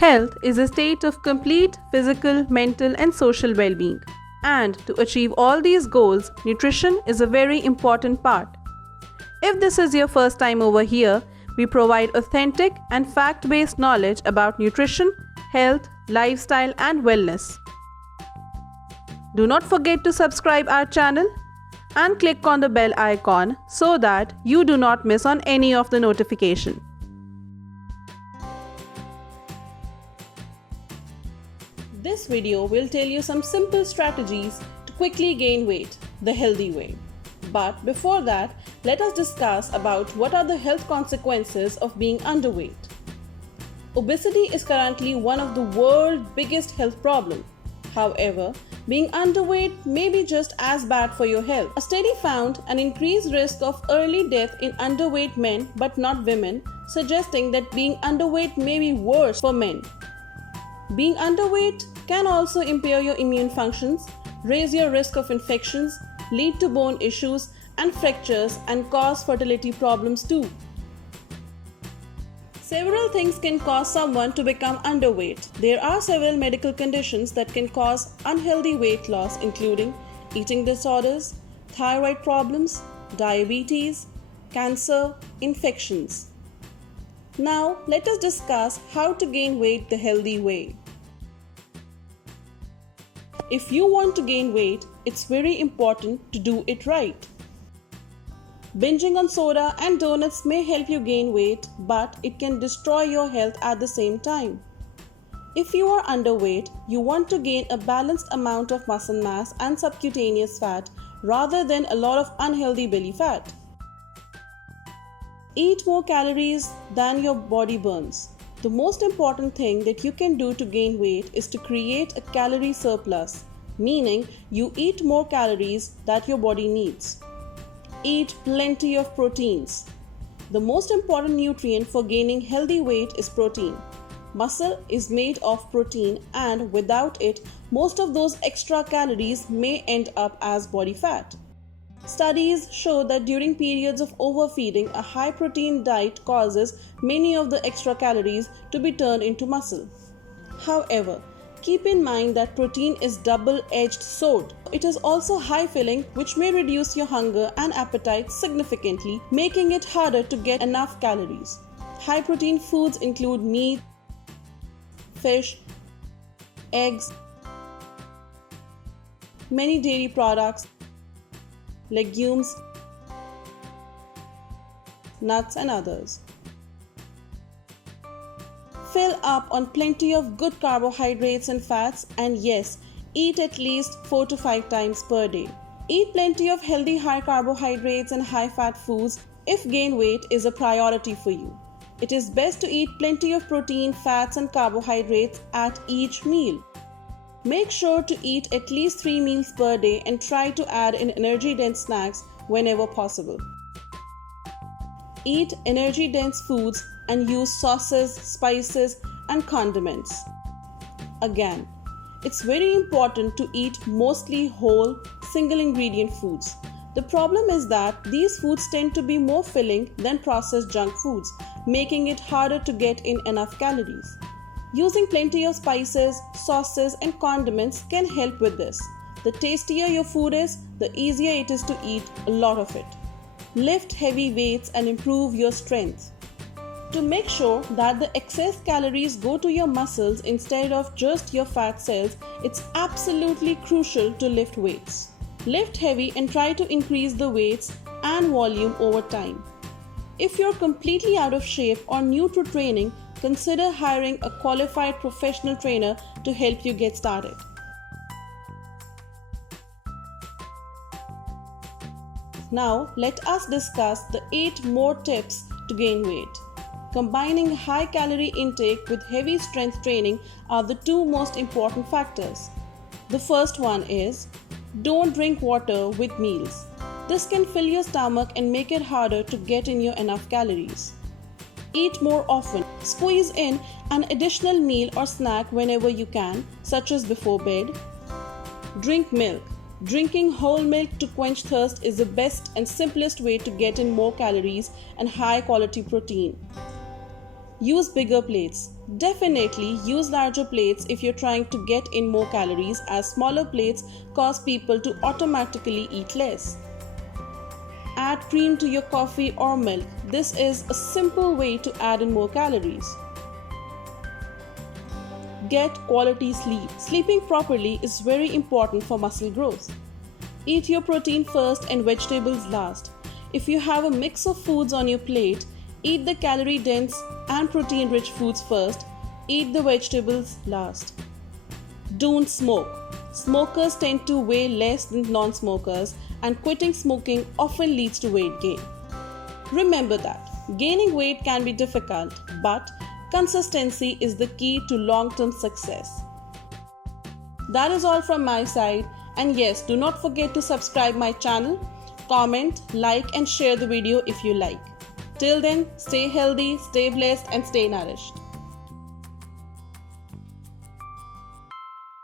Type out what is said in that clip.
Health is a state of complete physical, mental, and social well being. And to achieve all these goals, nutrition is a very important part. If this is your first time over here, we provide authentic and fact based knowledge about nutrition, health, lifestyle, and wellness. Do not forget to subscribe our channel and click on the bell icon so that you do not miss on any of the notification. This video will tell you some simple strategies to quickly gain weight the healthy way. But before that, let us discuss about what are the health consequences of being underweight. Obesity is currently one of the world's biggest health problems. However, being underweight may be just as bad for your health. A study found an increased risk of early death in underweight men but not women, suggesting that being underweight may be worse for men. Being underweight can also impair your immune functions, raise your risk of infections, lead to bone issues and fractures, and cause fertility problems too. Several things can cause someone to become underweight. There are several medical conditions that can cause unhealthy weight loss, including eating disorders, thyroid problems, diabetes, cancer, infections. Now, let us discuss how to gain weight the healthy way. If you want to gain weight, it's very important to do it right. Binging on soda and donuts may help you gain weight, but it can destroy your health at the same time. If you are underweight, you want to gain a balanced amount of muscle mass and subcutaneous fat rather than a lot of unhealthy belly fat. Eat more calories than your body burns. The most important thing that you can do to gain weight is to create a calorie surplus, meaning you eat more calories that your body needs. Eat plenty of proteins. The most important nutrient for gaining healthy weight is protein. Muscle is made of protein, and without it, most of those extra calories may end up as body fat. Studies show that during periods of overfeeding, a high protein diet causes many of the extra calories to be turned into muscle. However, keep in mind that protein is double-edged sword. It is also high filling, which may reduce your hunger and appetite significantly, making it harder to get enough calories. High protein foods include meat, fish, eggs, many dairy products, legumes, nuts, and others. Fill up on plenty of good carbohydrates and fats, and yes, eat at least 4 to 5 times per day. Eat plenty of healthy high carbohydrates and high fat foods if gain weight is a priority for you. It is best to eat plenty of protein, fats, and carbohydrates at each meal. Make sure to eat at least 3 meals per day and try to add in energy-dense snacks whenever possible. Eat energy-dense foods and use sauces, spices, and condiments. Again, it's very important to eat mostly whole, single-ingredient foods. The problem is that these foods tend to be more filling than processed junk foods, making it harder to get in enough calories. Using plenty of spices, sauces, and condiments can help with this. The tastier your food is, the easier it is to eat a lot of it. Lift heavy weights and improve your strength. To make sure that the excess calories go to your muscles instead of just your fat cells, it's absolutely crucial to lift weights. Lift heavy and try to increase the weights and volume over time. If you're completely out of shape or new to training, consider hiring a qualified professional trainer to help you get started. Now, let us discuss the 8 more tips to gain weight. Combining high calorie intake with heavy strength training are the 2 most important factors. The first one is, don't drink water with meals. This can fill your stomach and make it harder to get in your enough calories. Eat more often. Squeeze in an additional meal or snack whenever you can, such as before bed. Drink milk. Drinking whole milk to quench thirst is the best and simplest way to get in more calories and high quality protein. Use bigger plates. Definitely use larger plates if you're trying to get in more calories, as smaller plates cause people to automatically eat less. Add cream to your coffee or milk. This is a simple way to add in more calories. Get quality sleep. Sleeping properly is very important for muscle growth. Eat your protein first and vegetables last. If you have a mix of foods on your plate, eat the calorie dense and protein rich foods first, eat the vegetables last. Don't smoke. Smokers tend to weigh less than non-smokers, and quitting smoking often leads to weight gain. Remember that gaining weight can be difficult, but consistency is the key to long-term success. That is all from my side, and yes, do not forget to subscribe my channel, comment, like and share the video if you like. Till then, stay healthy, stay blessed and stay nourished.